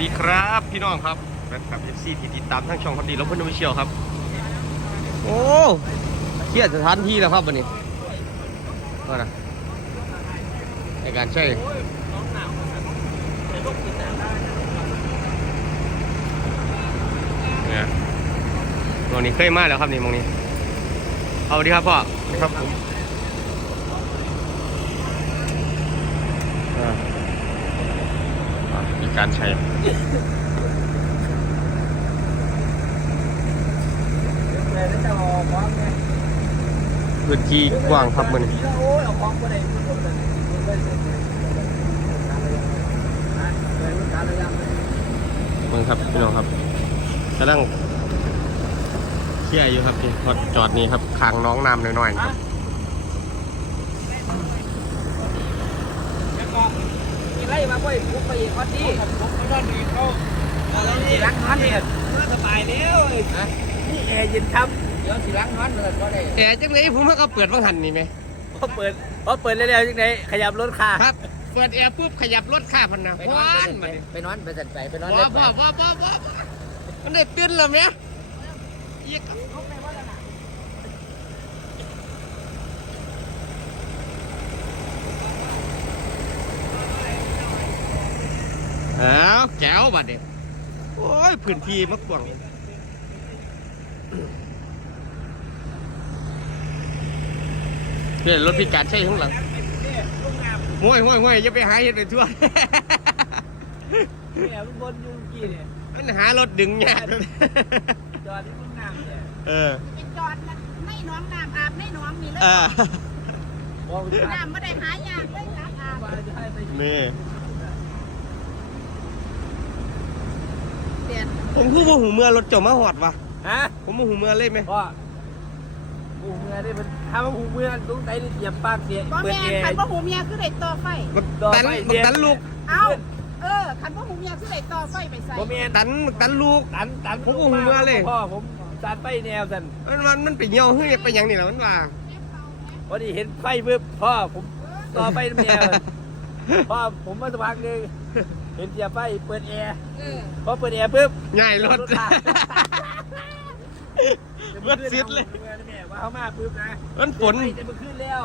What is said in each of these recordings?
ดีครับพี่น้องครับแฟนคลับ FC ที่ติดตามทั้งช่องคนดีและเพื่อนวิเชียวครับ โอ้เครียดสถานที่แล้วครับวันนี้ก็นะในการใช้เนี่ยมองนี้เคยมาแล้วครับนี่มองนี้ เอาดีครับพ่อครับผมอ่าอ่ามี การใช้พื้นที่กว้างครับมันเบิ่งครับพี่น้องครับกำลังเคลียร์อยู่ครับนี่พอจอดนี่ครับคางน้องน้ำหน่อยๆครับ ไล่มาค่อยพุกไปอีกคนดีสีล้างนอนเนี่ยสบายแล้วนี่แอร์เย็นช้ำเดี๋ยวสีล้างนอนเลยก็ได้แต่จังเลยผมว่าก็เปิดว่างหันนี่ไหมพอเปิดพอเปิดเร็วๆจังไงขยับรถค่ะครับเปิดแอร์ปุ๊บขยับรถข้าพันนะไปนอว้านนไปมาดิไปนอนไปสั่นไปไปนอนว้าเล่นไปว้าว้าว้าว้ามันได้ตื่นแล้วไหมอีก อ้าวแก้วบัดเด็โอ้ยพื้นที่มักกว้างเนี่ยรถพิการใช่ข้างหลังห้วยห้วยห้วยอย่าไปหาเห็ดไปทั่วเนี่ยมันบนยุงกี้เนี่ยมันหารถดึงยากจอดที่มึงน้ำเนี่ยเออเป็นจอดนะไม่น้องน้ำอาบไม่น้องนี่เลยเออมองดูน้ำไม่ได้หายากเลยครับอาบว่าจะให้ไปนี่ เด็ดผมคือว่าหูเมื่อรถเจามาหอดวะฮะผมมาหูเมื่อเลยไหมพ่อหูเมื่อได้มันถ้ามันหูเมื่อตรงไหนนี่เสียบปากเสียบ่เปิดแม่แอนร์คันว่าหูเมียคือได้ต่อไฟ บักต่อตันไปบักตันลูกเอ้า เออ คันว่าหูเมียคือได้ต่อไฟไปใส่ผมเมียตันบักตันลูก ตันตันผมหูเมื่อเลย พ่อผมตันไปแนวสันมันมันมันไปเหี่ยวเฮ้ยไปหยังนี่แหละมันว่าพอดีเห็นไฟปึ๊บพ่อผมต่อไฟแนวพ่อผมมาสักพักหนึง เห็นเสียบไฟเปิดแอร์เออพอเปิดแอร์ปุ๊บง่ายรถรถค่ะรถซิดเลยว่าเขามาปุ๊บนะมันฝน ไฟจะมาขึ้นแล้ว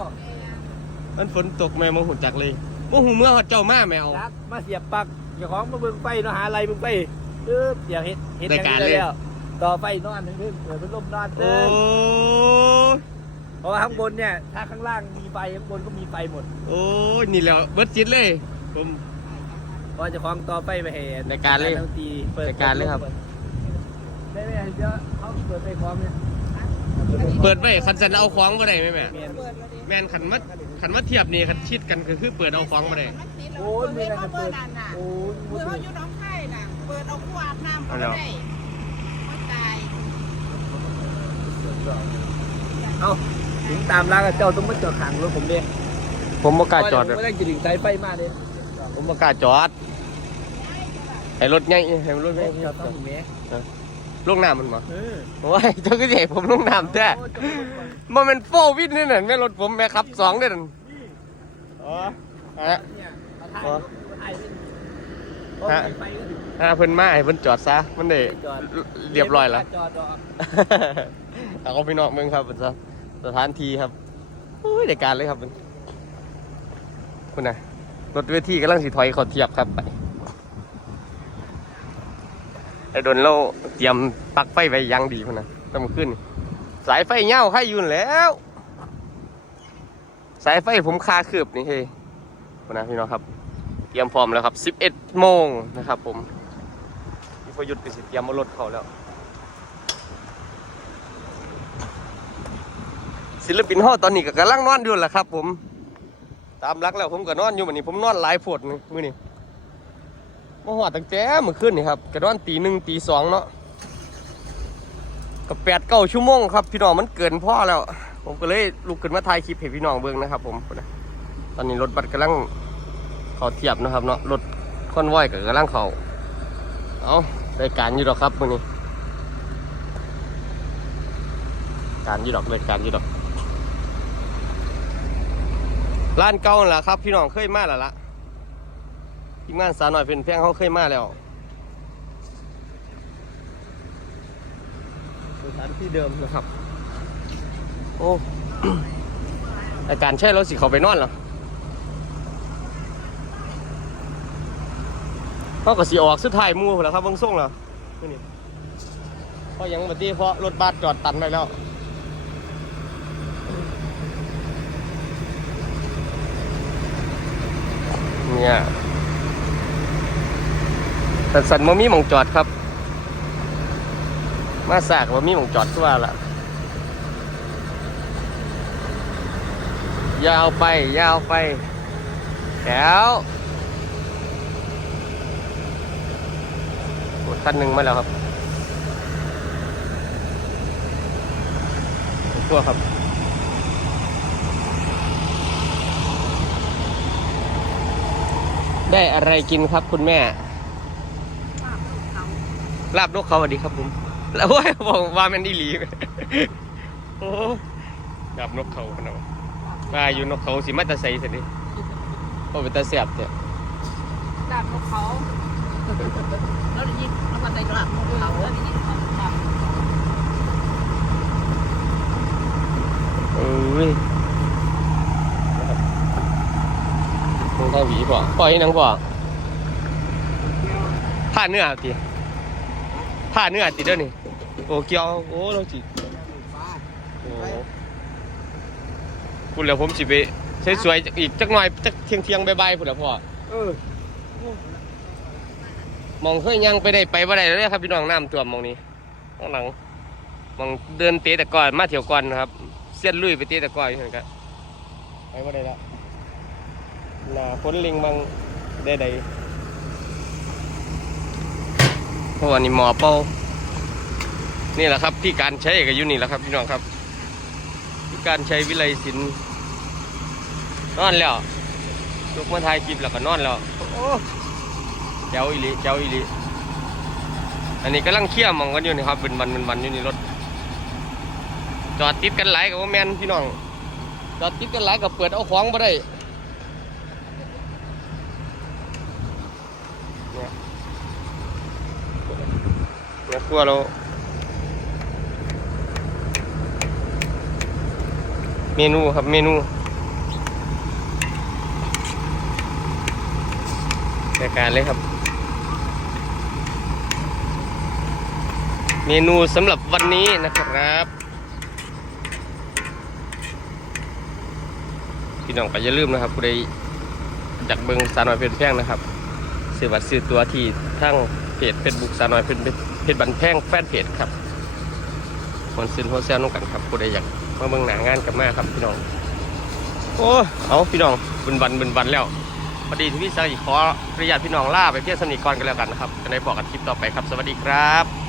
มันฝนตกแม่มาหุ่นจักเลยมาหูเมื่อหอดเจ้ามาแมวจักมาเสียบปลักเจ้าของมาเบิ่งไฟเนาะหาอะไรเบิ่งไฟปึ๊บเดี๋ยวเห็นเห็นรายการอเลยแล้วต่อไฟนอนทั้งคืนเปิดพัดลมนอนโอ้เติมเพราะว่าข้างบนเนี่ยถ้าข้างล่างมีไฟข้างบนก็มีไฟหมด โอ้ยนี่แหล้วเบิดจิตเลย ผม พอเจะคล้าของต่อไฟไปให้รายการเลยดนตรีเปิดรายการเลยครับ ได้ไหมเดี๋ยวเขาเปิดไฟพร้อมเนี่ยเปิดไว้คันสันเอาของมาได้ไหมแม่เมียนเปิดมาดิแม่นขันมาขันมาเทียบนี่ขันชิดกันก็คือเปิดเอาของมาได้มันติดแล้วโอ้ยเปิมีดอะไรเขาจะเปิเปิดดนั่นน่ะโอ้ยเมื่อเขาอยู่หน้องไข่น่ะเปิดเอาคู่อาบน้ำเขาเอาแล้วได้เขาตายเอาถึงตามร้านกับเจ้าต้องมาจอดขังรถผมเด้ผมบ่กล้าจอดไม่ได้จะถึงสายไฟมาเด้ ผมบ่กล้าจอด ให้รถใหญ่ให้รถใหญ่จอดต้องถึงแม่ลงน้ำมันบ่เออโอ้ยเจ้าก็สิให้ผมลงน้ำแท้มันเป็นโฟวินนี่น่ะแม่รถผมแม่ขับสองเด้อนั่นอ๋อฮะเนี่ยเอาถ่ายรูปถ่ายรูปเพราะมีไฟก็ถึงอ่าเพิ่นมาให้เพิ่นจอดซะ มันได้จอดเรียบร้อยแล้วจอดจอดเอาก็พี่น้องเมืองครับเป็นซะสถานที่ครับโอ้ยในการเลยครับคุณนะ รถเวทีกำลังสิถอยขาเทียบครับไปไอ้โดนเราเตรียมปักไฟไว้ยังดีพนนะต้องขึ้น สายไฟเง่าใครอยู่นแล้ว สายไฟผมคาคืบนี่เฮ้ยคุณนะพี่น้องครับ เตรียมพร้อมแล้วครับ 11โมงนะครับ ผมพี่พยุทธ์ไปสิเตรียมมารถเขาแล้ว ศิลปินเฮาตอนนี้ก็กำลังนอนอยู่แหละครับ ผม ตามรักแล้วผมก็นอนอยู่วันนี้ผมนอนหลายโพดมือนี้มาหอดตั้งแต่เมื่อคืนนี่ครับก็นอนตีหนึ่งตีสองเนาะก็แปดเก้าชั่วโมงครับพี่น้องมันเกินพ่อแล้ว ผมก็เลยลุกขึ้นมาถ่ายคลิปให้พี่น้องเบิ่งนะครับ ผมตอนนี้รถบัสกำลังเขาเทียบนะครับเนาะรถค่อนว่อยก็กำลังเขาเอารายการอยู่ดอกครับมือนี้การอยี่ดอกเลยการอยี่ดอก ร้านเก่าล่ะครับ พี่น้องเคยมาแล้วละทีมงานสาหน่อยเป็นเพยงเขาเคยมาแล้วสถานที่เดิมนะครับ โอ้อาการแช่รถสิเขาไปนอนเหรอเขาก็สีออกสุดท้ายมูแล้วครับเบิ้งส่งเหรอเพราะยังบัดนี้เพราะรถบัสจอดตันไปแล้ว เนี่ยแต่สันบ่มีหมองจอดครับ มาสากบ่มีหมองจอดทั่วละยาวไปยาวไปแถวท่านหนึ่งมาแล้วครับทั่วครับ ได้อะไรกินครับคุณแม่ ลาบนกเขาสวัสดีครับผมแล้วโอ้ยบอกว่ามันอีหลีโอ้ลาบนกเขาเนาะว่าอยู่นกเขาสิมาแตะใส่สิดิโอ้เป็นตาเสียบเถอะดาบนกเขาแล้วได้ยินแล้วก็ได้กลับนกเขาแล้วได้ยินเขากลับเอ้ยนะครับคงได้หวีป่ะปล่อยให้นังป่ะผ้าเนื้อติผ้าเนื้อติเด้อนี่โอ้เกี่ยวโอ้เราจิโอ้พูดแล้วผมสิไปสวยๆอีกจักหน่อยจักเที่ยงเที่ยงๆบ่ายๆพูดแล้วพ่อเออมองเคยยังไปได้ไปบ่ได้เลยครับพี่น้องน้ำท่วมมองนี้ข้างหลังมองเดินเตะแต่ก่อนมาเที่ยวก่อนนะครับ เส้นลุยไปเตะแต่ก่อนอยู่เหมือนกันไปบ่ได้ละ หนาฝนลิงบางได้ใดเพราะว่านี่หมอเป้านี่แหละครับพี่การใช้กับยุนี่แหละครับพี่น้องครับพี่การใช้วิไลศิลป์นอนแล้วลุกมาถ่ายคลิปแล้วก็นอนแล้วโอ้เจ้าอีหลีเจ้าอีหลีอันนี้กำลังเคี่ยมองกันอยู่นี่ครับเป็นวันเป็นวันอยู่นี่รถจอดติดกันหลายกับว่าแมนพี่น้องจอดติดกันหลายกับเปิดเอาของมาได้เนี่ย เนี่ยครัวเรา เมนูครับเมนูรายการเลยครับ เมนูสำหรับวันนี้นะครับพี่น้องก็อย่าลืมนะครับผู้ใดจากเบิงสาวน้อยเพชรแพงนะครับ ซื้อบัตรซื้อตัวที่ทั้งเพจเฟซบุ๊กสาวน้อยเพชร เพจบันแพงแฟนเพจครับคนซื้อโฮเซลน้องกันครับผู้ใดอยากมาเมืองหนางานกับมาครับพี่น้อง โอ้เอาพี่น้องบุญวันบุญวันแล้วพอดีที่พี่สาวอีกขออนุญาตพี่น้องล่าไปเพียงสนิทก่อนกันแล้วกันนะครับจะได้บอกกันคลิปต่อไปครับ สวัสดีครับ